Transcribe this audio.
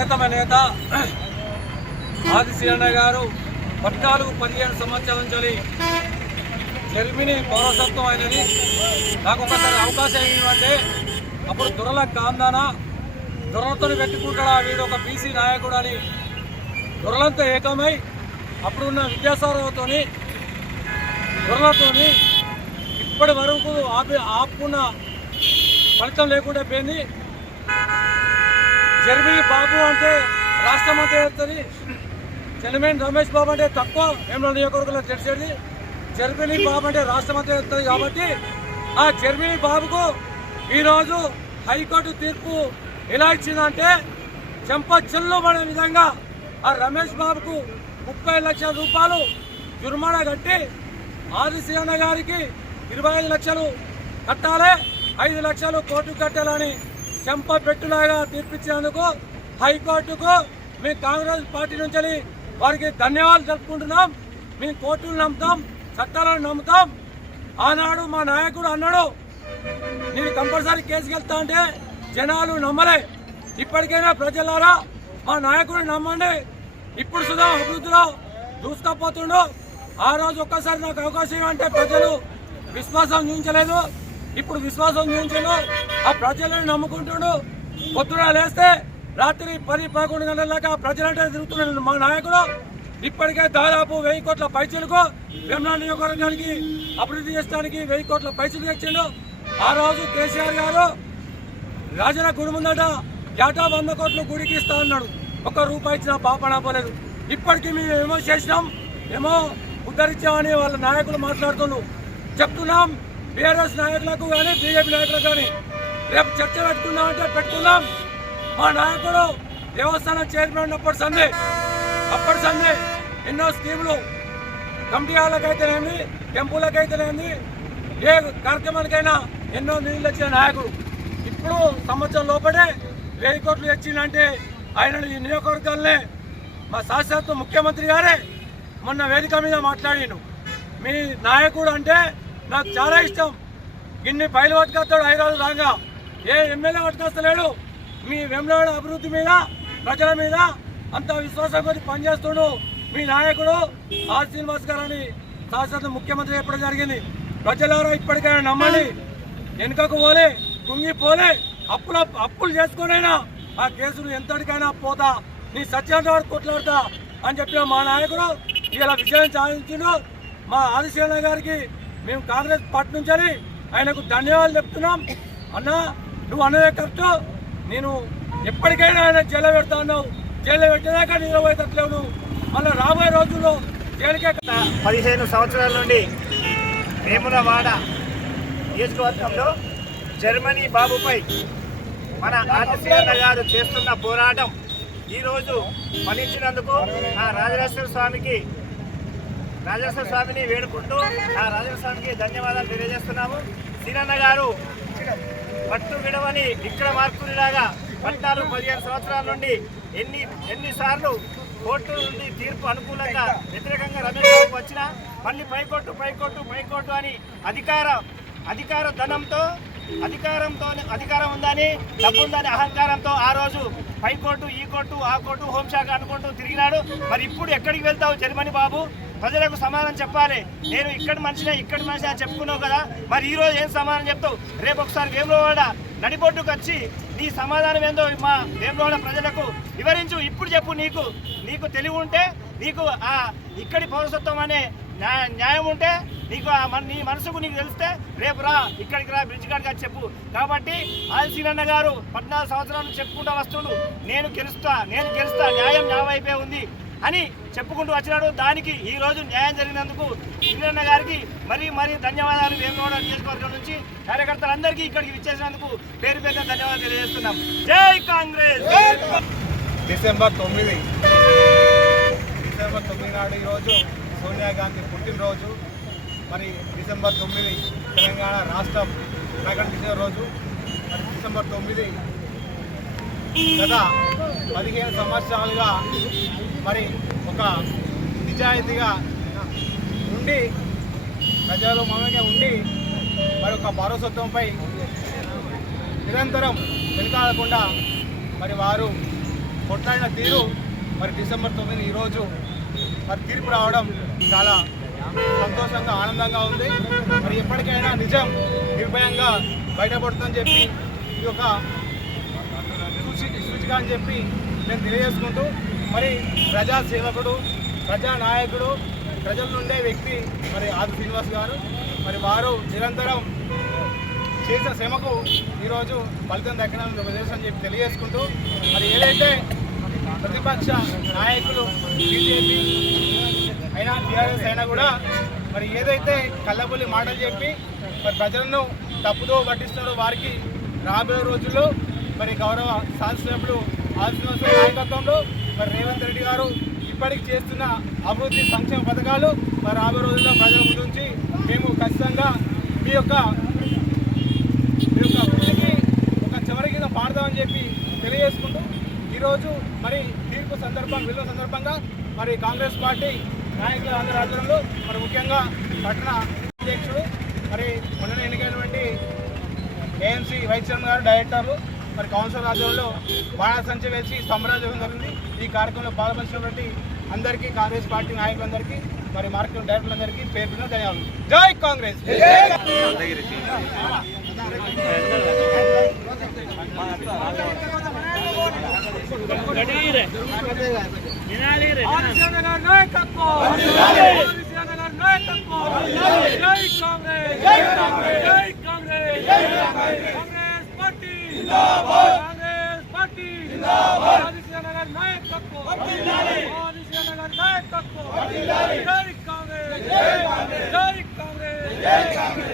ప్రియతమ నేత ఆదిశీలన్న గారు 14-15 సంవత్సరాల నుంచి జర్మనీ పౌరసత్వం అయినది. నాకు ఒకసారి అవకాశం ఏమిటంటే అప్పుడు దొరల కాందానా దొరలతో పెట్టుకుంటాడా వీడు ఒక బీసీ నాయకుడు అని దొరలంతా ఏకమై అప్పుడున్న విద్యాసాగర్తో దొరలతోని ఇప్పటి వరకు ఆపుకున్న ఫలితం లేకుండా పోయింది. జర్మనీ బాబు అంటే రాష్ట్రం అంతా వెళ్తుంది, చెన్నమేని రమేష్ బాబు అంటే తక్కువ వేముల నియోజకవర్గంలో తెలిసేది, జర్మనీ బాబు అంటే రాష్ట్రం అంతా వెళ్తుంది. కాబట్టి ఆ జర్మనీ బాబుకు ఈరోజు హైకోర్టు తీర్పు ఎలా ఇచ్చిందంటే చెంప చెల్లుబడే విధంగా ఆ రమేష్ బాబుకు 30 లక్షల రూపాయలు జుర్మానా కట్టి ఆదిశీలన్న గారికి 25 లక్షలు కట్టాలి, 5 లక్షలు కోర్టుకు కట్టాలని చెంప పెట్టులాగా తీర్పిచ్చినందుకు హైకోర్టుకు మేము కాంగ్రెస్ పార్టీ నుంచి వారికి ధన్యవాదాలు తెలుపుకుంటున్నాం. మేము కోర్టులు నమ్ముతాం, చట్టాలను నమ్ముతాం. ఆనాడు మా నాయకుడు అన్నాడు నేను కంపల్సరీ కేసుకి వెళ్తా అంటే జనాలు నమ్మలే. ఇప్పటికైనా ప్రజలారా మా నాయకుడిని నమ్మండి. ఇప్పుడు సుధా అభివృద్ధిలో దూసుకపోతుండు. ఆ రోజు ఒక్కసారి నాకు అవకాశం ఇవ్వంటే ప్రజలు విశ్వాసం చూపించలేదు, ఇప్పుడు విశ్వాసం చూపించను. ఆ ప్రజలను నమ్ముకుంటుండు. పొద్దున లేస్తే రాత్రి 10-11 గంటల దాకా ప్రజలంటే తిరుగుతున్నాడు మా నాయకుడు. ఇప్పటికే దాదాపు 1000 కోట్ల పైసలకు వేముల నియోజకవర్గానికి అభివృద్ధి చేయడానికి 1000 కోట్ల పైసలు తెచ్చిండు. ఆ రోజు కేసీఆర్ గారు రాజన గుడి ముందట ఏటా 100 కోట్లు గుడికి ఇస్తా అన్నాడు. 1 రూపాయి ఇచ్చిన పాపన పోలేదు. ఇప్పటికీ మేము ఏమో చేసినాం, ఏమో ఉద్ధరించామని వాళ్ళ నాయకులు మాట్లాడుతున్నాం. చెప్తున్నాం బీఆర్ఎస్ నాయకులకు కానీ బీజేపీ నాయకులకు కానీ రేపు చర్చ పెట్టుకున్నామంటే పెట్టుకుందాం. మా నాయకుడు దేవస్థానం చైర్మన్ ఉన్నప్పటి సందే ఎన్నో స్కీములు కమిటీ వాళ్ళకైతేనేమి టెంపులకైతేనేమి ఏ కార్యక్రమానికైనా ఎన్నో నిధులు వచ్చిన నాయకుడు. ఇప్పుడు సంవత్సరం లోపలే 1000 కోట్లు తెచ్చిందంటే ఆయన ఈ నియోజకవర్గాలనే మా శాశ్వత ముఖ్యమంత్రి గారే మొన్న వేదిక మీద మాట్లాడిను. మీ నాయకుడు అంటే నాకు చాలా ఇష్టం, ఇన్ని పైలు పట్టుకొస్తాడు హైదరాబాద్ రాగా, ఏ ఎమ్మెల్యే పట్టుకొస్తలేడు. మీ వేములవాడ అభివృద్ధి మీద ప్రజల మీద అంత విశ్వాసం కొద్ది పనిచేస్తుడు మీ నాయకుడు ఆర్ శ్రీనివాస్ గారు అని శాశ్వత ముఖ్యమంత్రి చెప్పడం జరిగింది. ప్రజలారా ఇప్పటికైనా నమ్మండి, వెనుకకు పోలే కుంగిపోలే, అప్పులు చేసుకునైనా ఆ కేసులు ఎంతటికైనా పోతా, నీ సత్యాంత వరకు కొట్లాడతా అని చెప్పిన మా నాయకుడు ఇలా విజయం సాధించిండు. మా ఆదిశీలన్న గారికి మేము కాంగ్రెస్ పార్టీ నుంచి ఆయనకు ధన్యవాదాలు చెప్తున్నాం. అన్నా నువ్వు అన్నదే కరెక్ట్, నేను ఎప్పటికైనా ఆయన జైల్లో పెడతా అన్నావు, జైల్లో పెట్టేదాకా నిలబోయేటట్లేవు నువ్వు. మళ్ళీ రాబోయే రోజుల్లో జైలుకే 15 సంవత్సరాల నుండి వేములవాడ నియోజకవర్గంలో జర్మనీ బాబుపై మన ఆదిశీలన్న గారు చేస్తున్న పోరాటం ఈరోజు ఫలించినందుకు ఆ రాజరాజేశ్వర స్వామిని వేడుకుంటూ ఆ రాజరాజేశ్వర స్వామికి ధన్యవాదాలు తెలియజేస్తున్నాము. శీలన్న గారు పట్టు విడవని విక్రమార్కునిలాగా 14-15 సంవత్సరాల నుండి ఎన్నిసార్లు కోర్టు నుండి తీర్పు అనుకూలంగా వ్యతిరేకంగా రమేష్ బాబు వచ్చినా మళ్ళీ పైకోర్టు అని అధికారం ఉందని డబ్బు ఉందని అహంకారంతో ఆ రోజు పైకోర్టు ఈ కోర్టు ఆ కోర్టు హోంశాఖ అనుకుంటూ తిరిగినాడు. మరి ఇప్పుడు ఎక్కడికి వెళ్తావు జర్మనీ బాబు? ప్రజలకు సమాధానం చెప్పాలి. నేను ఇక్కడి మనిషిని అని చెప్పుకున్నావు కదా, మరి ఈరోజు ఏం సమాధానం చెప్తావు? రేపు ఒకసారి వేములవాడ నడిబొడ్డుకు వచ్చి నీ సమాధానం ఏందో మా వేములవాడ ప్రజలకు వివరించు. ఇప్పుడు చెప్పు. నీకు తెలివి ఉంటే, నీకు ఆ ఇక్కడి పౌరసత్వం అనే న్యాయం ఉంటే, నీకు నీ మనసుకు నీకు తెలిస్తే రేపు ఇక్కడికి రా బ్రిడ్జ్ కాడికి చెప్పు. కాబట్టి ఆదిశీలన్న గారు 14 సంవత్సరాలు చెప్పుకుంటూ వస్తుండు, నేను గెలుస్తా న్యాయం నా వైపే ఉంది అని చెప్పుకుంటూ వచ్చినాడు. దానికి ఈ రోజు న్యాయం జరిగినందుకు శీలన్న గారికి మరీ ధన్యవాదాలు. వేములవాడ నియోజకవర్గం నుంచి కార్యకర్తలందరికీ ఇక్కడికి విచ్చేసినందుకు పేరు ధన్యవాదాలు తెలియజేస్తున్నాం. జై కాంగ్రెస్. డిసెంబర్ 9 నాడు ఈరోజు సోనియా గాంధీ పుట్టినరోజు. మరి డిసెంబర్ 9 తెలంగాణ రాష్ట్రం ప్రకటించిన రోజు. మరి డిసెంబర్ 9 గత 15 సంవత్సరాలుగా మరి ఒక నిజాయితీగా ఉండి ప్రజలు మౌనంగా ఉండి మరి ఒక పౌరసత్వంపై నిరంతరం వెనుకాడకుండా మరి వారు కొట్లాడిన తీరు మరి డిసెంబర్ 9 ఈరోజు మరి తీర్పు రావడం చాలా సంతోషంగా ఆనందంగా ఉంది. మరి ఎప్పటికైనా నిజం నిర్భయంగా బయటపడుతుందని చెప్పి ఈ యొక్క సూచిక అని చెప్పి నేను తెలియజేసుకుంటూ మరి ప్రజా సేవకుడు, ప్రజానాయకుడు, ప్రజల నుండే వ్యక్తి మరి ఆది శ్రీనివాస్ గారు మరి వారు నిరంతరం చేసిన శ్రమకు ఈరోజు ఫలితం దక్కడానికి ప్రదేశం అని చెప్పి తెలియజేసుకుంటూ మరి ఏదైతే ప్రతిపక్ష నాయకులు బీజేపీ అయినా టీఆర్ఎస్ అయినా కూడా మరి ఏదైతే కళ్ళబొల్లి మాటలు చెప్పి మరి ప్రజలను తప్పుదో పట్టిస్తున్నారో వారికి రాబోయే రోజుల్లో మరి గౌరవ శాసనసభ్యులు ఆదిశ్రీనివాస్ నాయకత్వంలో మరి రేవంత్ రెడ్డి గారు ఇప్పటికి చేస్తున్న అభివృద్ధి సంక్షేమ పథకాలు మరి రాబోయే రోజుల్లో ప్రజల ముందుంచి మేము ఖచ్చితంగా మీ యొక్క వృత్తికి ఒక చివరి కింద పాడదామని చెప్పి తెలియజేసుకుంటూ ఈరోజు మరి తీర్పు విలువ సందర్భంగా మరి కాంగ్రెస్ పార్టీ నాయకుల అందరి ఆధ్వర్యంలో మరి ముఖ్యంగా పట్టణ అధ్యక్షుడు మరి మొన్న ఎన్నికైనటువంటి ఏఎంసీ వైస్ చైర్మన్ గారు, డైరెక్టర్లు మరి కౌన్సిల్ ఆధ్వర్యంలో బాణసంచ వేసి సంబరాలు జరిగింది. ఈ కార్యక్రమంలో పాల్పంచినటువంటి అందరికీ కాంగ్రెస్ పార్టీ నాయకులందరికీ మరి మార్కెట్ డైరెక్టర్లందరికీ పేరున ధన్యవాదాలు. జై కాంగ్రెస్. జై కాంగ్రెస్.